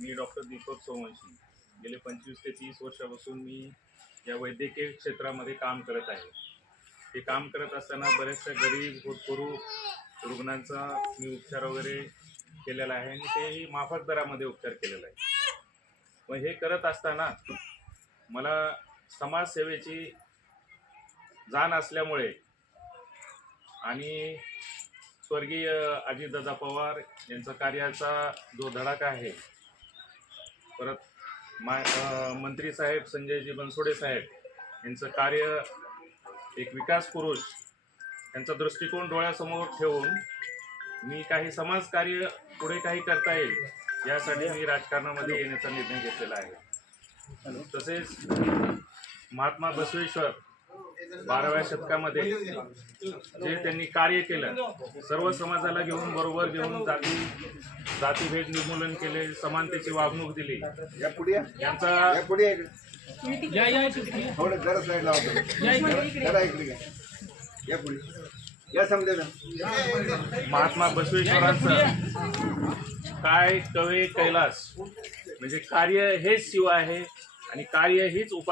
मी doctor Deepak Somvanshi गेले पंचवीस ते तीस वर्षापासून मी या वैद्यकीय क्षेत्रामध्ये काम करत आहे. हे काम करत असताना बऱ्याचशा गरीब भूतपूर्व रुग्णांचा मी उपचार वगैरे केलेला आहे आणि तेही माफक दरामध्ये उपचार केलेला आहे. मग हे करत असताना मला समाजसेवेची जाण असल्यामुळे आणि स्वर्गीय अजितदादा पवार यांचा कार्याचा जो धडाका आहे परत मा मंत्री साहेब संजयजी बनसोडे साहेब यांचं कार्य एक विकास पुरुष यांचा दृष्टिकोन डोळ्यासमोर ठेवून मी काही समाजकार्य पुढे काही करता येईल यासाठी मी राजकारणामध्ये येण्याचा निर्णय घेतलेला आहे. तसेच महात्मा बसवेश्वर बाराव्या शतकामध्ये जे त्यांनी कार्य केलं सर्व समाजाला घेऊन बरोबर घेऊन जाती जातीभेद निर्मूलन केले समानतेची वागणूक दिली. यांचा महात्मा बसवेश्वरांचं काय कवे कैलास. म्हणजे कार्य हेच शिव आहे आणि कार्य हीच उपाय